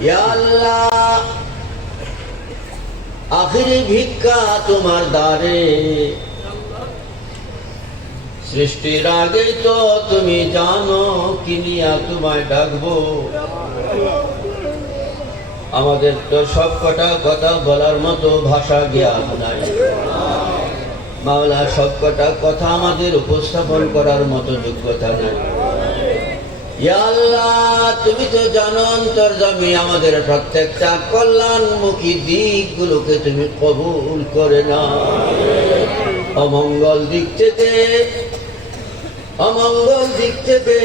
ইয়া আল্লাহ আখিরি ভিক্ষা তোমার দ্বারে, সৃষ্টির আগে তো তুমি জানো কিনিয়া তোমায় ডাকবো। আমাদের তো সব কটা কথা বলার মতো ভাষা জ্ঞান নাই মাওলা, সব কটা কথা আমাদের উপস্থাপন করার মতো যোগ্যতা নাই। ইয়া আল্লাহ তুমি তো জানো অন্তর্যামী, আমাদের প্রত্যেকটা কল্যাণমুখী দিকগুলোকে তুমি কবুল করে নাও। অমঙ্গল দিক থেকে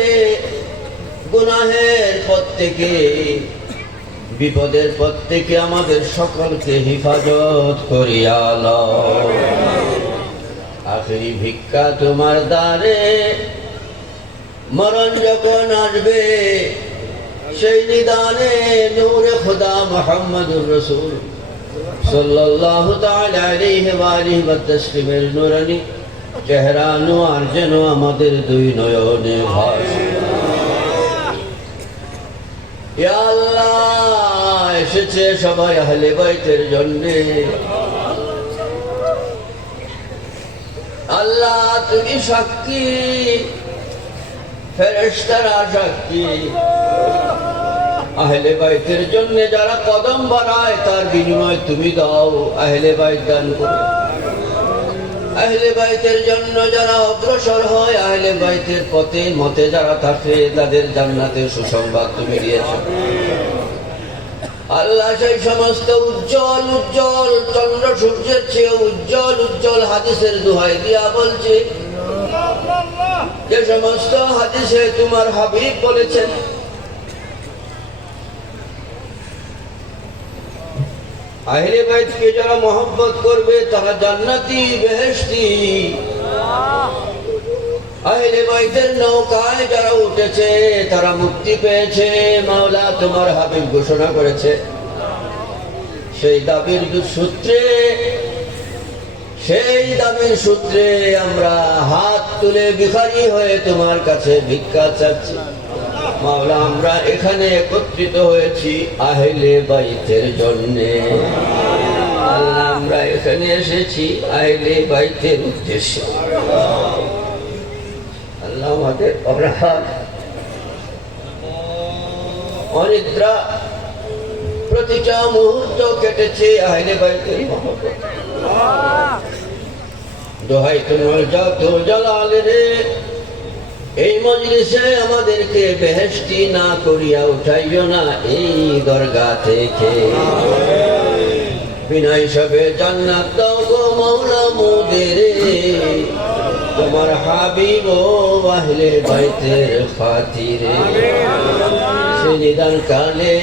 গুনাহের পথ থেকে, বিপদের পথ থেকে আমাদের সকলকে হেফাজত করিয়া লও। আখিরি ভিক্ষা তোমার দ্বারে, মরণ যখন আসবে সেই নিদানে নূরে খুদা মুহাম্মদুর রাসূল সাল্লাল্লাহু তাআলা আলাইহি ওয়া আলিহি ওয়া তাসলিমের নূরানী চেহারা নোয়ার যেন আমাদের দুই নয়নে ভাসে। ইয়া আল্লাহ এসেছে সবাই আহলে বাইতের জন্যে। আল্লাহ তুমি সাক্ষী, ফেরেশতারা সাক্ষী, আহলে বাইতের জন্য যারা কদম বাড়ায় তার বিনিময় তুমি দাও, আহলে বাইত দান করো। আহলে বাইতের জন্য যারা অগ্রসর হয়, আহলে বাইতের পথে মতে যারা থাকে তাদের জান্নাতে সুসংবাদ তুমি দিয়েছো। আল্লাহ সেই সমস্ত উজ্জ্বল উজ্জ্বল চন্দ্র সূর্যের চেয়ে উজ্জ্বল উজ্জ্বল হাদিসের দোহাই দিয়া বলছে, যে সমস্ত হাদিসে তোমার হাবিব বলেছেন আহলে বাইতকে যারা মহব্বত করবে তারা জান্নাতি বেহেশতি। আহলে বাইতের নৌকায় যারা উঠেছে তারা মুক্তি পেয়েছে। মাওলা তোমার হাবিব ঘোষণা করেছে, সেই দাবির সূত্রে আমরা হাত তুলে ভিখারি হয়ে তোমার কাছে ভিক্ষা চাচ্ছি। মাওলা আমরা এখানে একত্রিত হয়েছি আহলে বাইতের জন্যে। আল্লাহ আমরা এখানে এসেছি আহলে বাইতের উদ্দেশ্যে। আল্লাহ আমাদের অবরাহাত অনিদ্রা প্রতিটা মুহূর্ত কেটেছে আহলে বাইতের মহব্বত। দোহাই তোমার যত জালাল রে, এই মজলিসে আমাদেরকে বেহেশতি না করিয়া উঠাইও না এই দরগা থেকে। বিনা হিসাবে জান্নাত দাও গো মাওলা মোদের, তোমার হাবিব ও আহলে বাইতের খাতিরে। সে নিদান কালে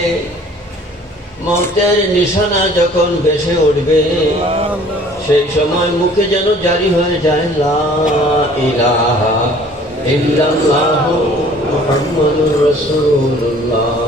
মৌতের নিশানা যখন ভেসে উঠবে, সেই সময় মুখে যেন জারি হয়ে যায় লা ইলাহা ইল্লাল্লাহু মুহাম্মাদুর রাসূলুল্লাহ।